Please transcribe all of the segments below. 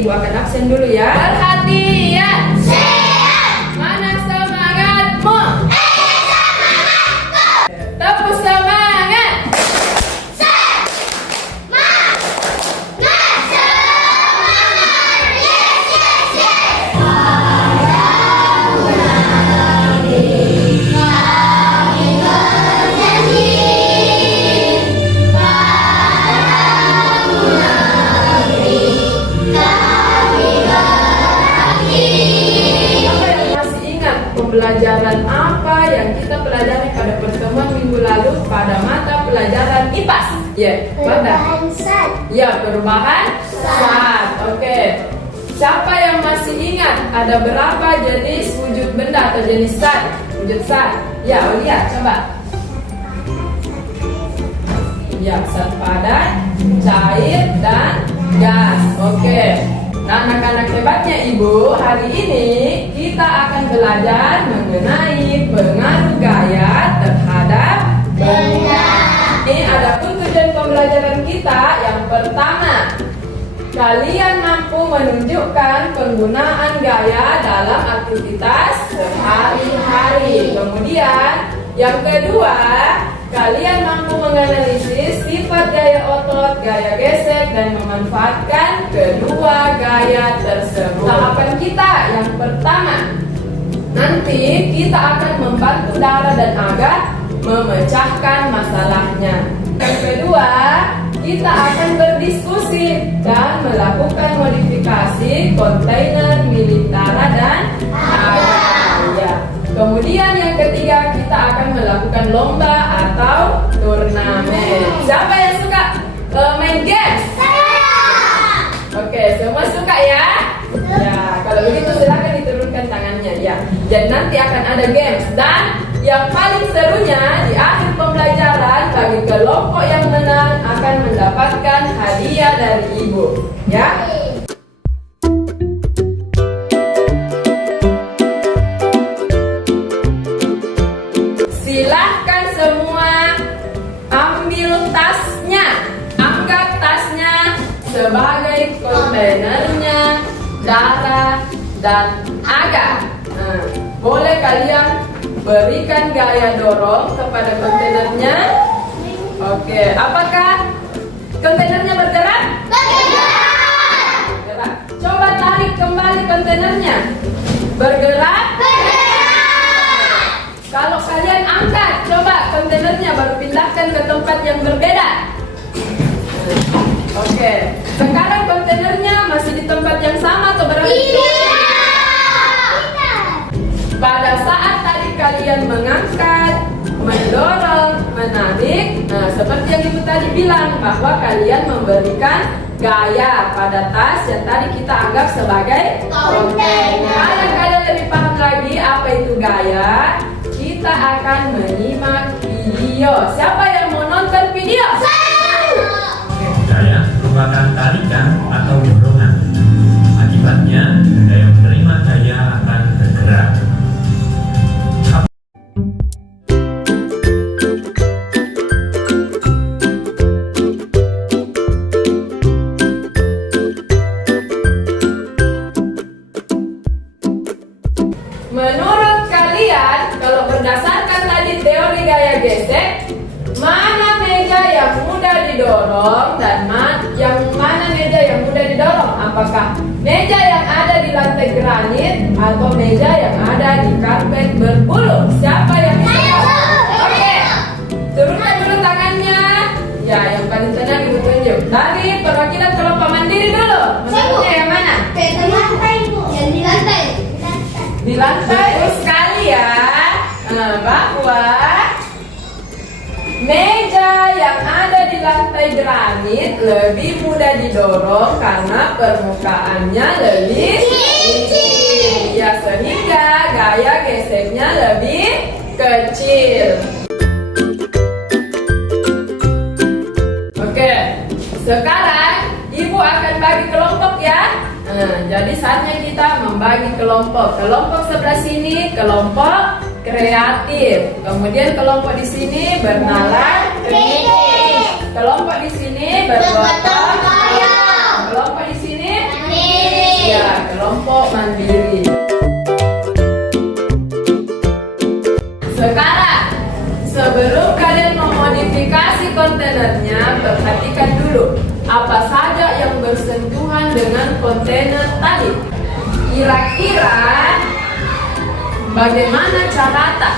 Ibu akan absen dulu ya. Perhatian. Mana semangatmu? Tepuk semangat. Pembelajaran apa yang kita pelajari pada pertemuan minggu lalu pada mata pelajaran IPAS? Ya, Perubahan zat. Ya, perubahan zat. Oke. Siapa yang masih ingat ada berapa jenis wujud benda atau jenis zat? Wujud zat. Ya, Aulia, coba. Ya, zat padat, cair, dan gas. Oke. Nah, anak-anak hebatnya Ibu, hari ini kita akan belajar mengenai pengaruh gaya terhadap benda. Ini ada tujuan pembelajaran kita. Yang pertama, kalian mampu menunjukkan penggunaan gaya dalam aktivitas sehari-hari. Kemudian, yang kedua, kalian mampu menganalisis sifat gaya otot, gaya gesek, dan memanfaatkan kedua gaya tersebut. Tahapan kita yang pertama, nanti kita akan membantu Dara dan Aga memecahkan masalahnya. Yang kedua, kita akan berdiskusi dan melakukan modifikasi kontainer milik Dara dan Aga. Ya. Kemudian yang ketiga, kita akan melakukan lomba atau turnamen. Siapa yang suka main games? Oke, semua suka ya? Ya, kalau begitu silakan diturunkan tangannya ya. Dan nanti akan ada games. Dan yang paling serunya di akhir pembelajaran, bagi kelompok yang menang akan mendapatkan hadiah dari Ibu. Ya. Silahkan semua ambil tasnya. Anggap tasnya sebagai kontainernya Dara dan Aga. Nah, boleh kalian berikan gaya dorong kepada kontainernya. Oke, apakah kontainernya bergerak? Bergerak. Coba tarik kembali kontainernya. Bergerak? Kalau kalian angkat, coba kontainernya baru pindahkan ke tempat yang berbeda. Oke, sekarang kontainernya masih di tempat yang sama atau berapa? Pada saat tadi kalian mengangkat, mendorong, menarik, nah seperti yang Ibu tadi bilang bahwa kalian memberikan gaya pada tas yang tadi kita anggap sebagai kontainer. Kalau kalian lebih paham lagi apa itu gaya, kita akan menyimak video. Siapa yang mau nonton video? Gaya merupakan tarikan atau dorongan. Akibatnya, benda yang menerima gaya akan bergerak. Menurut kalian, kalau berdasarkan tadi teori gaya gesek, mana meja yang mudah didorong dan mana meja yang mudah didorong? Apakah meja yang ada di lantai granit atau meja yang ada di karpet berbulu? Siapa yang bisa? Oke, turunkan dulu tangannya. Ya, yang paling tenang Ibu tunjuk. Dari perwakilan kelompok mandiri dulu. Menurutnya yang mana? Di lantai sekali ya, bahwa meja yang ada di lantai granit lebih mudah didorong karena permukaannya lebih tinggi, ya, sehingga gaya geseknya lebih kecil. Oke, sekarang Ibu akan bagi kelompok ya. Jadi saatnya kita membagi kelompok. Kelompok sebelah sini kelompok kreatif. Kemudian kelompok di sini bernalar kritis. Kelompok di sini bergotong royong. Kelompok di sini kontainernya, perhatikan dulu apa saja yang bersentuhan dengan kontainer tadi. Kira-kira bagaimana cara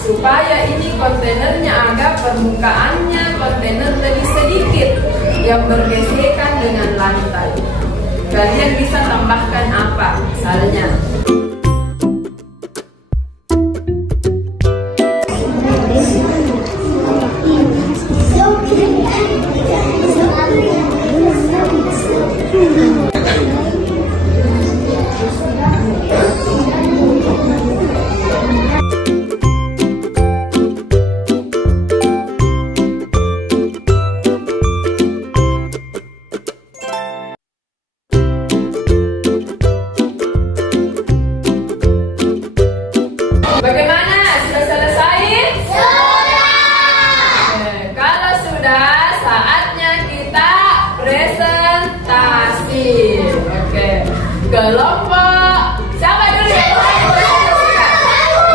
supaya ini kontainernya agak permukaannya kontainer lebih sedikit yang bergesekan dengan lantai? Kalian bisa tambahkan apa misalnya? Bagaimana? Sudah selesai? Sudah. Kalau sudah, saatnya kita presentasi. Oke. Kelompok siapa dulu ya?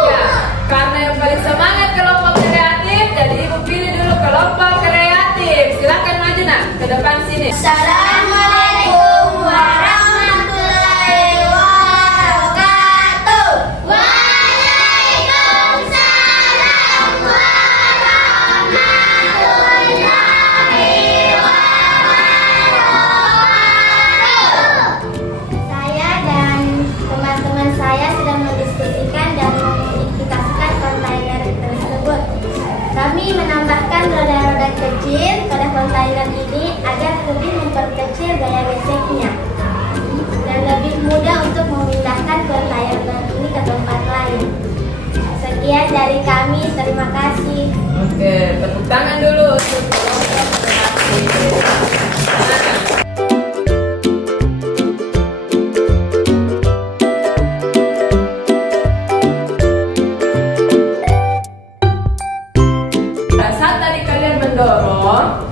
Ya. Karena yang paling semangat kelompok kreatif, jadi ibu pilih dulu kelompok kreatif. Silakan maju nak ke depan sini. Assalamualaikum warahmatullahi wabarakatuh. Waalaikumsalam warahmatullahi wabarakatuh. Saya dan teman-teman saya sedang mendiskusikan dan memodifikasikan kontainer tersebut. Kami menambahkan roda-roda kecil pada kontainer ini agar lebih memperkecil gaya geseknya dan lebih mudah untuk memindahkan kontainer ini ke tempat lain. Sekian dari kami, terima kasih. Oke, tepuk tangan dulu untuk kelompok kreatif. Pada saat tadi kalian mendorong,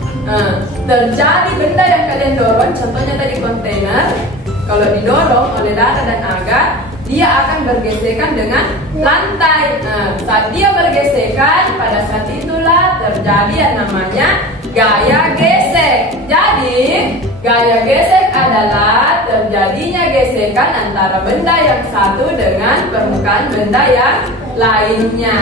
terjadi benda yang kalian dorong, contohnya tadi kontainer. Kalau didorong oleh Dara dan Aga, dia akan bergesekan dengan lantai. Saat dia bergesekan, pada saat itulah terjadi yang namanya gaya gesek. Jadi, gaya gesek adalah terjadinya gesekan antara benda yang satu dengan permukaan benda yang lainnya.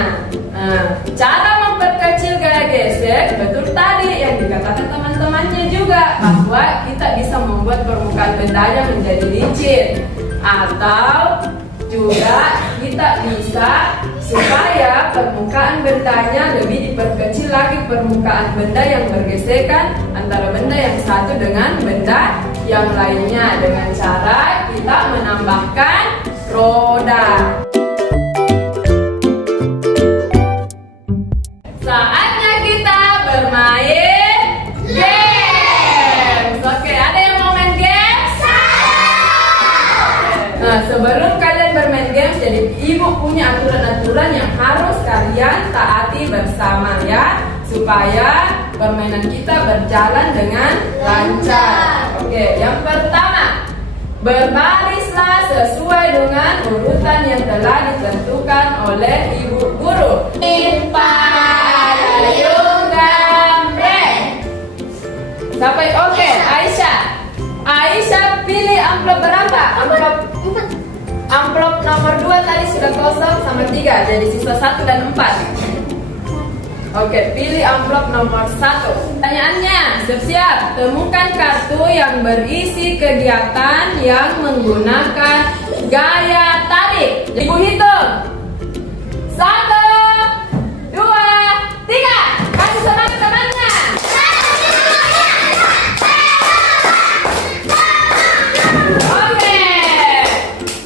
Cara memperkecil gaya gesek, betul tadi yang dikatakan teman-temannya juga, bahwa kita bisa membuat permukaan bendanya menjadi licin, atau juga kita bisa supaya permukaan bendanya lebih diperkecil lagi, permukaan benda yang bergesekan antara benda yang satu dengan benda yang lainnya, dengan cara kita menambahkan roda. Saatnya kita bermain games. Oke, ada yang mau main games? Nah, sebelum kalian bermain games, jadi ibu punya aturan-aturan yang harus kalian taati bersama ya, supaya permainan kita berjalan dengan lancar. Oke, yang pertama, berbarislah sesuai dengan urutan yang telah ditentukan oleh ibu guru. Payung gambreng. Sampai oke, Aisyah. Aisyah pilih amplop berapa? Amplop nomor 2 tadi sudah kosong sama 3, jadi sisa 1 dan 4. Oke, pilih amplop nomor 1. Pertanyaannya, siap-siap. Temukan kartu yang berisi kegiatan yang menggunakan gaya tarik. Ibu hitung. 1, 2, 3. Kasih semangat temannya. Oke.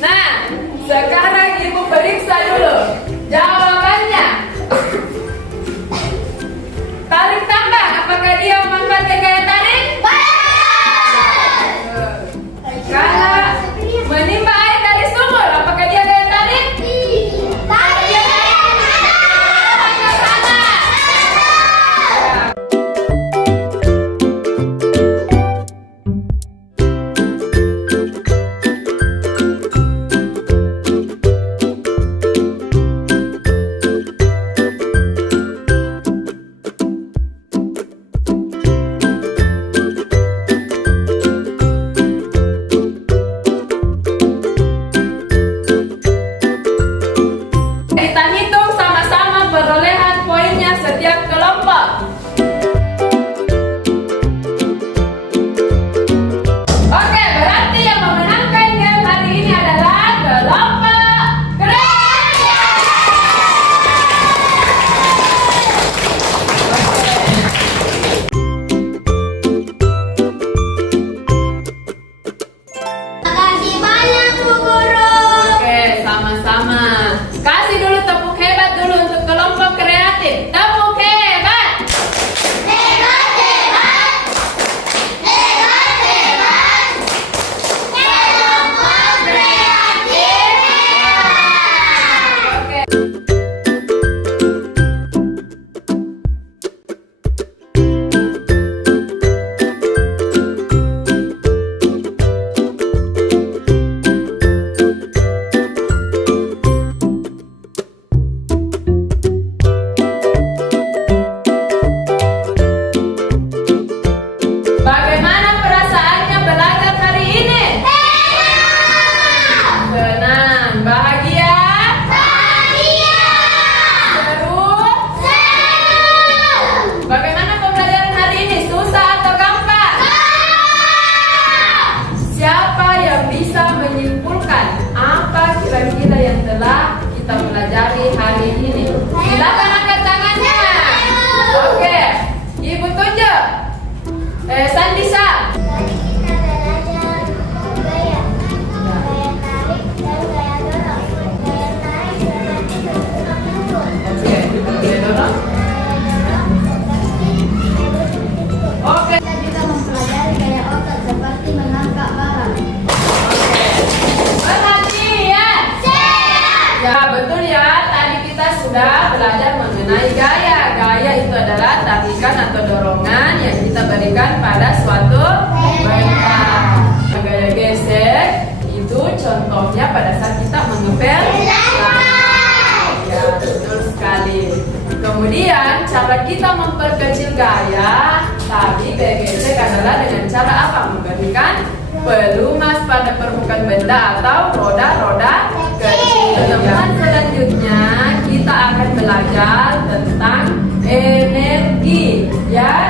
Nah, sekarang ibu periksa dulu jawabannya. Tarik tambang, apakah dia memanfaatkan gaya tarik? Kalau menimba air dari sumur, apakah dia gaya tarik? Sandisa. Tadi kita belajar gaya. Gaya tarik dan gaya dorong. Gaya tarik seperti bergerak lurus. Oke, gaya dorong. Oke. Kita juga mempelajari gaya otot seperti mengangkat barang. Perhatian. Ya, betul ya. Tadi kita sudah belajar mengenai gaya. Gaya itu adalah tarikan atau dorongan yang kita berikan pada suatu benda. Gaya gesek itu contohnya pada saat kita mengepel. Ya, betul sekali. Kemudian cara kita memperkecil gaya tadi gaya gesek adalah dengan cara apa? Memberikan pelumas pada permukaan benda atau roda-roda kecil. Teman selanjutnya kita akan belajar tentang energi, ya.